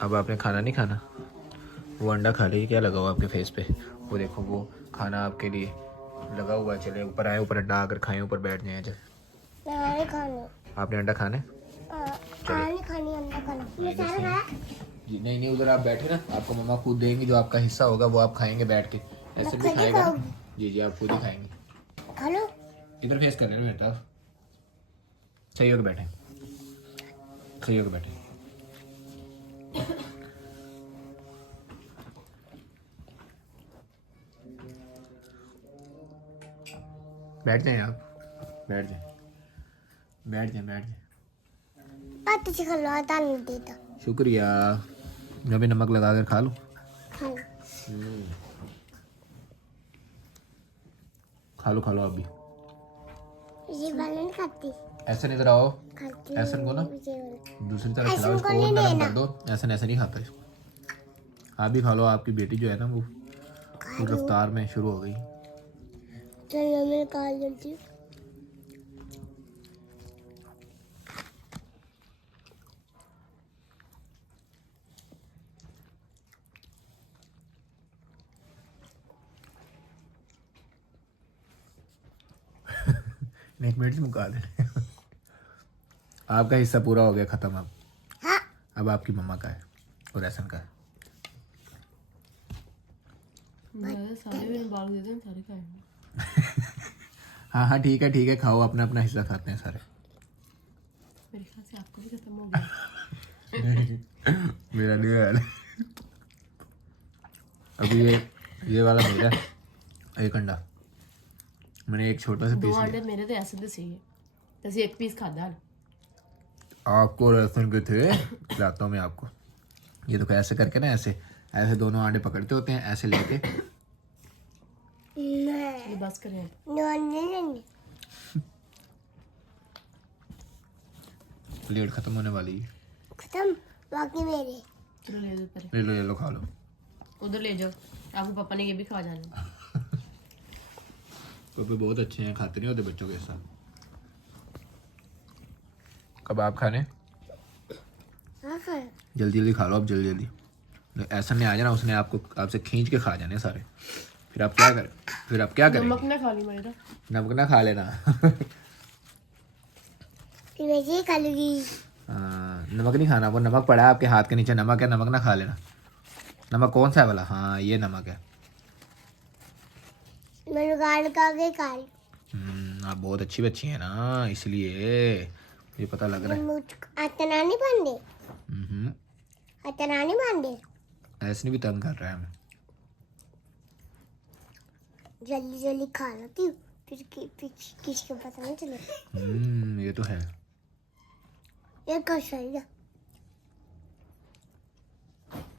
अब आपने खाना नहीं खाना, वो अंडा खा लीजिए। क्या लगा हुआ आपके फेस पे? वो देखो वो खाना आपके लिए लगा हुआ। चले ऊपर आए, ऊपर अंडा आकर खाएं, ऊपर बैठ जाए। आपने अंडा खाना है? जी नहीं नहीं, उधर आप बैठे ना, आपको मम्मा खुद देंगी, जो आपका हिस्सा होगा वो आप खाएंगे बैठ के। ऐसे भी खाएगा ना? जी जी, आप खुद ही खाएंगे। खा लो। इधर फेस कर लेना बेटा, सही होकर बैठे, सही होकर बैठे। बैठ जाएं आप, बैठ जाएं, बैठ जाएं, बैठ जाएं। शुक्रिया। अभी नमक लगा कर खा लो। खा लो, खा लो आप भी। ये वाला नहीं खाती। ऐसा इधर आओ, ऐसा को ना दूसरी तरफ खिलाओ इसको, और नरम कर दो। ऐसा ऐसा नहीं खाता इसको। आप भी खा लो, आपकी बेटी जो है ना वो रफ्तार में शुरू हो गई। चलो मैं खा लेती हूँ। एक मिनट से मुका दे। आपका हिस्सा पूरा हो गया, खत्म। अब हाँ। अब आपकी मम्मा का है और ऐसन का है। सारे बाल दे दें, सारे खाएंगे। हाँ हाँ ठीक है ठीक है, खाओ, अपना अपना हिस्सा खाते हैं सारे। मेरे ख्याल से आपको भी खत्म हो गया। मेरा नहीं है। अभी ये वाला मेरा है, एक अंडा मैंने एक छोटा सा दो पीस अंडे मेरे तो ऐसे तो सही है, जैसे एक पीस खादा। आपको लहसुन के थे खिलाता हूँ मैं आपको। ये देखो ऐसे करके ना, ऐसे ऐसे दोनों अंडे पकड़ते होते हैं, ऐसे लेके। ये बस करें। प्लेट खत्म होने वाली है। खत्म, बाकी मेरे। चलो ले दो परे, ले लो खा लो। उधर ले जाओ, आपके पापा ने ये भी खा जाना। पापा बहुत अच्छे हैं, खाते नहीं होते बच्चों के साथ। कबाब खाने? जल्दी जल्दी खा लो, अब जल्दी जल्दी। ऐसा नहीं आ जाना, उसने आपको आपसे खींच के खा जाने सारे। फिर आप क्या करें, फिर आप क्या करें? नमक ना खा ली मेरा। नमक ना खा लेना। मैं खा लूंगी। नमक नहीं खाना, वो नमक पड़ा है आपके हाथ के नीचे, नमक है, नमक ना खा लेना। नमक कौन सा है वाला? हाँ ये नमक है। आप बहुत अच्छी बच्ची है ना, इसलिए ये पता लग रहा है। ऐसे भी तंग कर रहा है हमें। जल्दी जल्दी खा लेती हूँ, फिर किसी को पता नहीं चले। ये तो है। ये कैसा है?